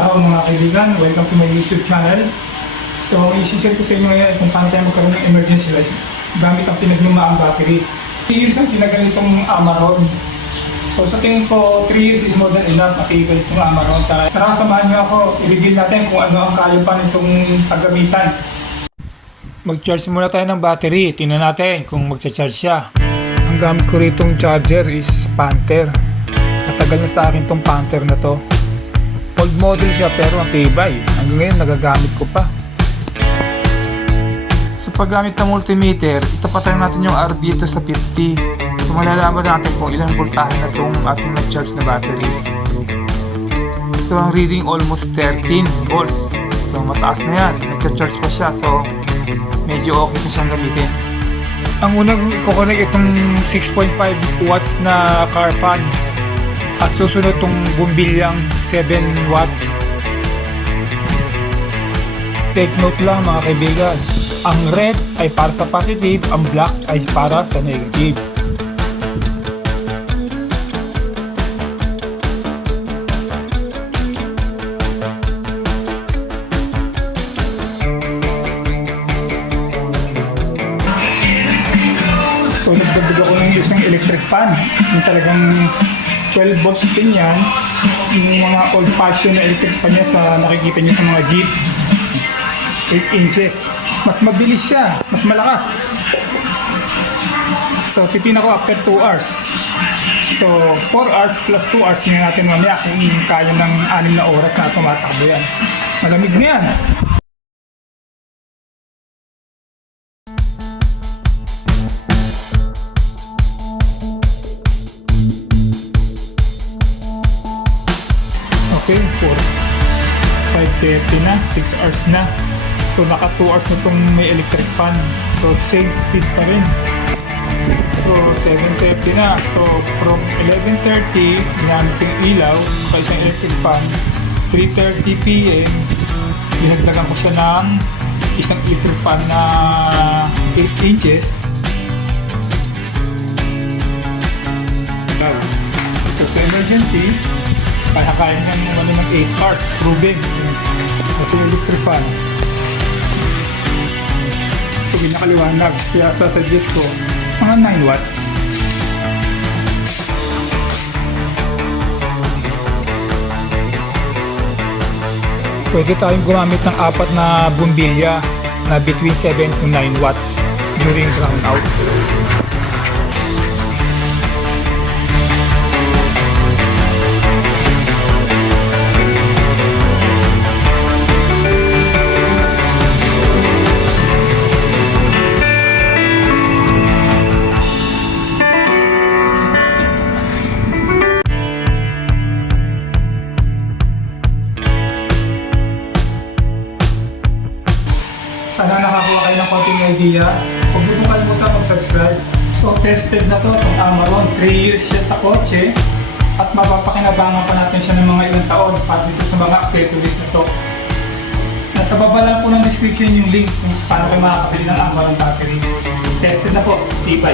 araw mga kaibigan, welcome to my YouTube channel. So, isi-share ko sa inyo ngayon kung paano tayo magkaroon ng emergency light gamit ang pinaglumaang battery. 3 years ang kinaganitong Amaron. So, sa tingin ko, 3 years is more than enough matigal itong Amaron. Tara, samahan niyo ako, i-reveal natin kung ano ang kaya pa nitong paggamitan. Mag-charge muna tayo ng battery. Tingnan natin kung magcha-charge siya. Ang gamit ko ritong charger is Panther. Matagal na sa akin tong Panther na to. Old model siya pero ang tibay. Hanggang ngayon nagagamit ko pa. Sa paggamit ng multimeter, itapatan natin yung R dito sa 50. So malalaman natin kung ilang voltahe na itong ating na-charge na battery. So ang reading almost 13 volts. So mataas na yan. Nag-charge pa siya. So medyo okay na siyang gamitin. Ang unang i-connect itong 6.5 watts na car fan. At susunod itong bumbilyang 7 watts. Take note lang mga kaibigan, ang red ay para sa positive, ang black ay para sa negative. So nagdagdag ako ng isang electric fan, yung talagang 12 volts pin yan, yung mga old fashioned na electric fan niya sa nakikita niyo sa mga jeep. 8 inches. Mas mabilis siya, mas malakas. So titin ako after 2 hours. So 4 hours plus 2 hours tingnan natin mamaya kung kaya ng 6 na oras na tumatakbo yan. Malamig na yan. Okay, 5:30 na, 6 hours na. So naka 2 hours na itong may electric fan. So same speed pa rin. So 7:30 na. So from 11:30, ginamit yung ilaw sa isang electric fan. 3:30 PM, dinagdagan ko siya ng isang electric fan na 8 inches. So sa emergency, kaya nga naman ng 8 hours, proven. Ito yung electric fan. So, pinakaliwanag. Kaya sasuggest ko, mga 9 watts. Pwede tayong gumamit ng 4 na bumbilya na between 7 to 9 watts during brownouts. Sana nakakuha kayo ng konting idea. Huwag mo kalimutan mag-subscribe. So tested na to, itong Amaron. 3 years siya sa kotse. At mapapakinabangan pa natin siya ng mga ilang taon para dito sa mga accessories na to. Nasa baba lang po ng description yung link kung paano kayo makakabili ng Amaron battery. Tested na po, tibay.